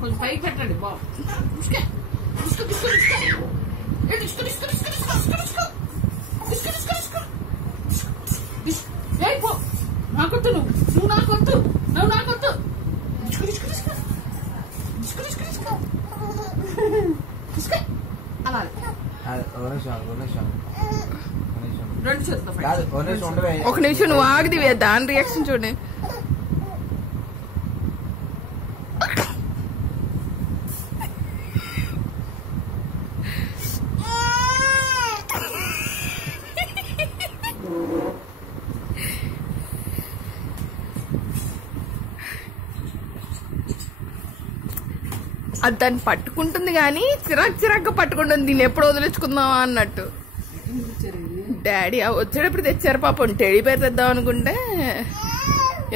కొంచెం పైకి పెట్టండి బాబు. నాకొద్దు, నువ్వు నాకొద్దు, నువ్వు నాకొద్దు. అలా ఒక నిమిషం నువ్వు ఆగది, దాని రియాక్షన్ చూడండి. అది దాన్ని పట్టుకుంటుంది కానీ చిరాగ్గా పట్టుకుంటుంది. దీన్ని ఎప్పుడు వదిలించుకుందామా అన్నట్టు. డాడీ వచ్చేటప్పుడు తెచ్చారు పాపం. టెడీ పేరు తెద్దాం అనుకుంటే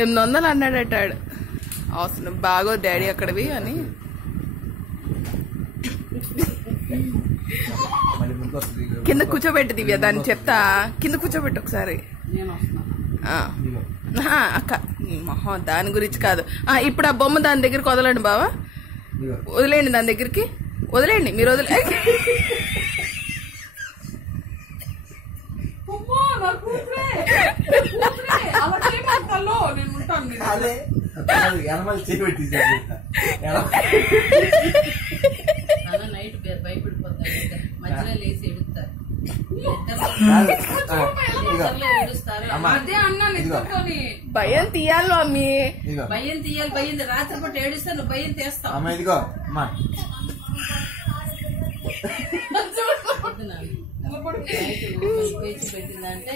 800 అన్నాడట. అవసరం బాగో డాడీ అక్కడవి అని. కింద కూర్చోబెట్టి దివ్య, దాన్ని చెప్తా. కింద కూర్చోబెట్టి ఒకసారి. అక్క మొహం దాని గురించి కాదు. ఇప్పుడు ఆ బొమ్మ దాని దగ్గరికి వదలండి బావా. వదిలేయండి, దాని దగ్గరికి వదిలేయండి. మీరు వదిలే నైట్ భయపడిపోతారు, మధ్యలో లేచి ఎడుస్తారు. అదే అన్నాను, భయం తీయాలి అమ్మి, భయం తీయాలి. భయం రాత్రిపూట ఏడుస్తాను, భయం తీస్తావు. పెట్టిందంటే